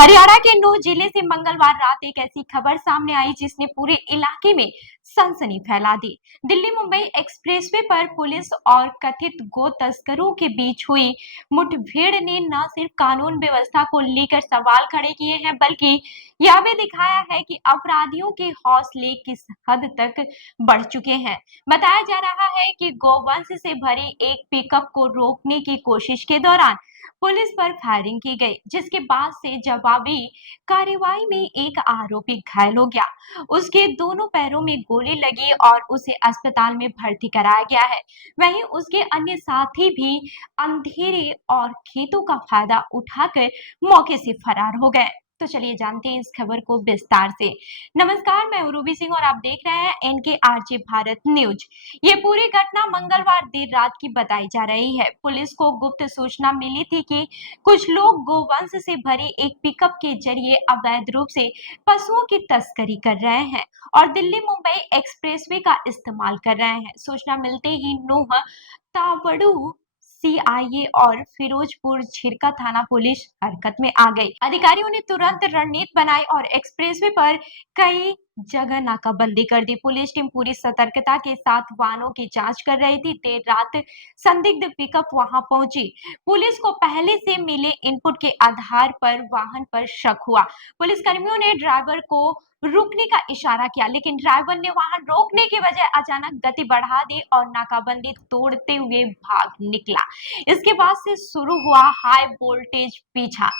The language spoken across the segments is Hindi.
हरियाणा के नूंह जिले से मंगलवार रात एक ऐसी खबर सामने आई जिसने पूरे इलाके में सनसनी फैला दी। दिल्ली मुंबई एक्सप्रेसवे पर पुलिस और कथित गो तस्करों के बीच हुई मुठभेड़ ने न सिर्फ कानून व्यवस्था को लेकर सवाल खड़े किए हैं, बल्कि यह भी दिखाया है कि अपराधियों के हौसले किस हद तक बढ़ चुके हैं। बताया जा रहा है कि गोवंश से भरी एक पिकअप को रोकने की कोशिश के दौरान पुलिस पर फायरिंग की गई, जिसके बाद से जवाबी कार्रवाई में एक आरोपी घायल हो गया। उसके दोनों पैरों में गोली लगी और उसे अस्पताल में भर्ती कराया गया है। वहीं उसके अन्य साथी भी अंधेरे और खेतों का फायदा उठाकर मौके से फरार हो गए। तो चलिए जानते हैं इस खबर को विस्तार से। नमस्कार, मैं उरूबी सिंह और आप देख रहे हैं एनके आरजे भारत न्यूज। ये पूरी घटना मंगलवार देर रात की बताई जा रही है। पुलिस को गुप्त सूचना मिली थी कि कुछ लोग गोवंश से भरी एक पिकअप के जरिए अवैध रूप से पशुओं की तस्करी कर रहे हैं और दिल्ली मुंबई एक्सप्रेसवे का इस्तेमाल कर रहे हैं। सूचना मिलते ही नूंह, तावड़ू, सीआईए और फिरोजपुर झिरका थाना पुलिस हरकत में आ गई। अधिकारियों ने तुरंत रणनीति बनाई और एक्सप्रेसवे पर कई जगह नाकाबंदी कर दी। पुलिस टीम पूरी सतर्कता के साथ वाहनों की जांच कर रही थी। देर रात संदिग्ध पिकअप वहां पहुंची। पुलिस को पहले से मिले इनपुट के आधार पर वाहन पर शक हुआ। पुलिस कर्मियों ने ड्राइवर को रुकने का इशारा किया, लेकिन ड्राइवर ने वाहन रोकने के बजाय अचानक गति बढ़ा दी और नाकाबंदी तोड़ते हुए भाग निकला। इसके बाद से शुरू हुआ हाई वोल्टेज पीछा।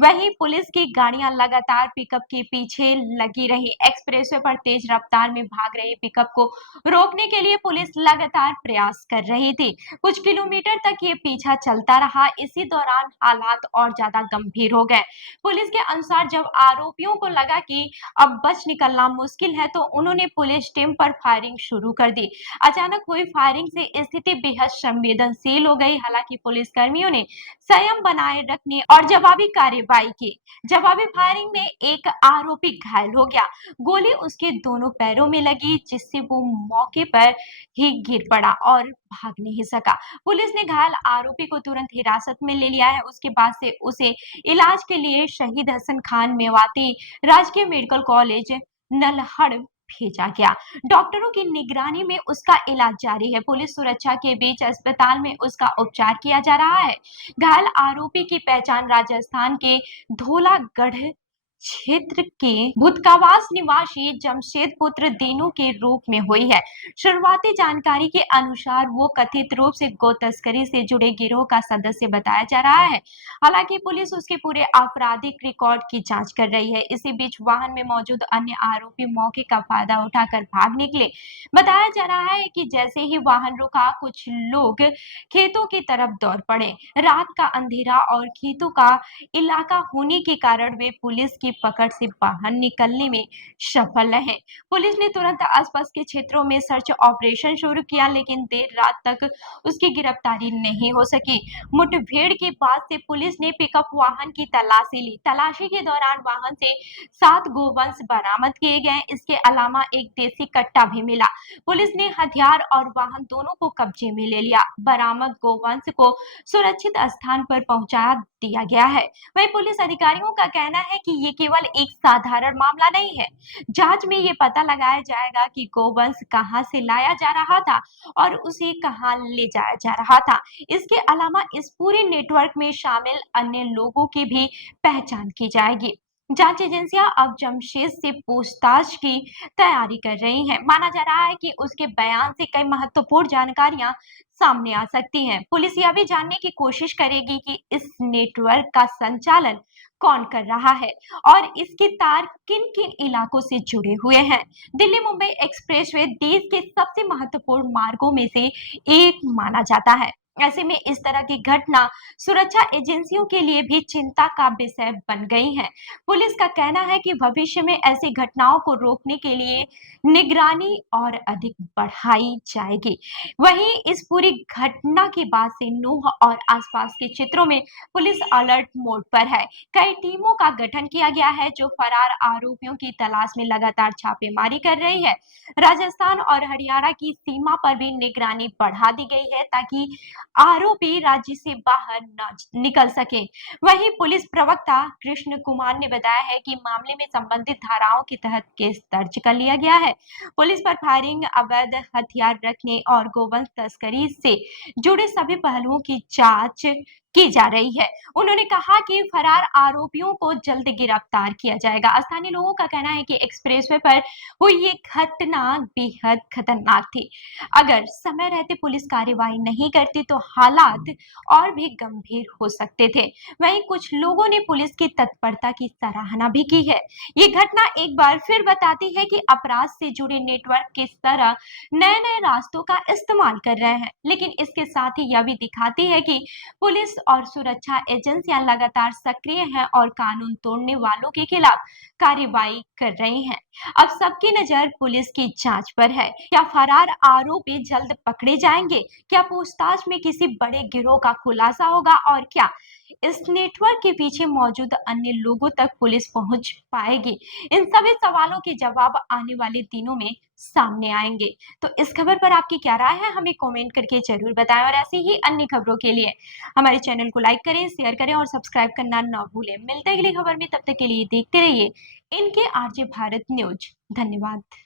वहीं पुलिस की गाड़ियां लगातार पिकअप के पीछे लगी रही। एक्सप्रेसवे पर तेज रफ्तार में भाग रही पिकअप को रोकने के लिए पुलिस लगातार प्रयास कर रही थी। कुछ किलोमीटर तक ये पीछा चलता रहा। इसी दौरान हालात और ज्यादा गंभीर हो गए। पुलिस के अनुसार जब आरोपियों को लगा कि अब बच निकलना मुश्किल है, तो उन्होंने पुलिस टीम पर फायरिंग शुरू कर दी। अचानक हुई फायरिंग से स्थिति बेहद संवेदनशील हो गई। हालांकि पुलिस कर्मियों ने संयम बनाए रखने और जवाबी कार्रवाई की। जवाबी फायरिंग में एक आरोपी घायल हो गया। गोली उसके दोनों पैरों में लगी, जिससे वो मौके पर ही गिर पड़ा और भाग नहीं सका। पुलिस ने घायल आरोपी को तुरंत हिरासत में ले लिया है। उसके बाद से उसे इलाज के लिए शहीद हसन खान मेवाती राजकीय मेडिकल कॉलेज नल्हड़ भेजा गया। डॉक्टरों की निगरानी में उसका इलाज जारी है। पुलिस सुरक्षा के बीच अस्पताल में उसका उपचार किया जा रहा है। घायल आरोपी की पहचान राजस्थान के धौलागढ़ क्षेत्र के भूतकावास निवासी जमशेद पुत्र दीनू के रूप में हुई है। शुरुआती जानकारी के अनुसार वो कथित रूप से गो तस्करी से जुड़े गिरोह का सदस्य बताया जा रहा है। हालांकि पुलिस उसके पूरे आपराधिक रिकॉर्ड की जांच कर रही है। इसी बीच वाहन में मौजूद अन्य आरोपी मौके का फायदा उठाकर भाग निकले। बताया जा रहा है कि जैसे ही वाहन रुका, कुछ लोग खेतों की तरफ दौड़ पड़े। रात का अंधेरा और खेतों का इलाका होने के कारण वे पुलिस की पकड़ से बाहर निकलने में सफल रहे। पुलिस ने तुरंत आसपास के क्षेत्रों में सर्च ऑपरेशन शुरू किया, लेकिन देर रात तक उसकी गिरफ्तारी नहीं हो सकी। मुठभेड़ के बाद से पुलिस ने पिकअप वाहन की तलाशी ली। तलाशी के दौरान वाहन से 7 गोवंश बरामद किए गए। इसके अलावा एक देसी कट्टा भी मिला। पुलिस ने हथियार और वाहन दोनों को कब्जे में ले लिया। बरामद गोवंश को सुरक्षित स्थान पर पहुंचा दिया गया है। वहीं पुलिस अधिकारियों का कहना है कि ये केवल एक साधारण मामला नहीं है। जांच में ये पता लगाया जाएगा कि गोवंश कहां से लाया जा रहा था और उसे कहां ले जाया जा रहा था। इसके अलावा इस पूरे नेटवर्क में शामिल अन्य लोगों की भी पहचान की जाएगी। जांच एजेंसियां अब जमशेद से पूछताछ की तैयारी कर रही हैं। माना जा रहा है कि उसके बयान से कई महत्वपूर्ण जानकारियां सामने आ सकती हैं। पुलिस यह भी जानने की कोशिश करेगी कि इस नेटवर्क का संचालन कौन कर रहा है और इसके तार किन किन इलाकों से जुड़े हुए हैं। दिल्ली मुंबई एक्सप्रेसवे देश के सबसे महत्वपूर्ण मार्गों में से एक माना जाता है। ऐसे में इस तरह की घटना सुरक्षा एजेंसियों के लिए भी चिंता का विषय बन गई है। पुलिस का कहना है कि भविष्य में ऐसी घटनाओं को रोकने के लिए निगरानी और अधिक बढ़ाई जाएगी। वहीं इस पूरी घटना के बाद से नूंह और आसपास के क्षेत्रों में पुलिस अलर्ट मोड पर है। कई टीमों का गठन किया गया है जो फरार आरोपियों की तलाश में लगातार छापेमारी कर रही है। राजस्थान और हरियाणा की सीमा पर भी निगरानी बढ़ा दी गई है ताकि आरोपी राज्य से बाहर न निकल सके। वहीं पुलिस प्रवक्ता कृष्ण कुमार ने बताया है कि मामले में संबंधित धाराओं के तहत केस दर्ज कर लिया गया है। पुलिस पर फायरिंग, अवैध हथियार रखने और गोवंश तस्करी से जुड़े सभी पहलुओं की जांच की जा रही है। उन्होंने कहा कि फरार आरोपियों को जल्द गिरफ्तार किया जाएगा। स्थानीय लोगों का कहना है कि एक्सप्रेसवे पर हुई ये घटना बेहद खतरनाक थी। अगर समय रहते पुलिस कार्रवाई नहीं करती तो हालात और भी गंभीर हो सकते थे। वहीं कुछ लोगों ने पुलिस की तत्परता की सराहना भी की है। ये घटना एक बार फिर बताती है कि अपराध से जुड़े नेटवर्क किस तरह नए नए रास्तों का इस्तेमाल कर रहे हैं, लेकिन इसके साथ ही यह भी दिखाती है कि पुलिस और सुरक्षा एजेंसियां लगातार सक्रिय हैं और कानून तोड़ने वालों के खिलाफ कार्रवाई कर रही हैं। अब सबकी नजर पुलिस की जांच पर है। क्या फरार आरोपी जल्द पकड़े जाएंगे? क्या पूछताछ में किसी बड़े गिरोह का खुलासा होगा? और क्या इस नेटवर्क के पीछे मौजूद अन्य लोगों तक पुलिस पहुंच पाएगी? इन सभी सवालों के जवाब आने वाले दिनों में सामने आएंगे। तो इस खबर पर आपकी क्या राय है, हमें कमेंट करके जरूर बताएं। और ऐसी ही अन्य खबरों के लिए हमारे चैनल को लाइक करें, शेयर करें और सब्सक्राइब करना ना भूलें। मिलते हैं अगली खबर में, तब तक के लिए देखते रहिए इनके आरजे भारत न्यूज। धन्यवाद।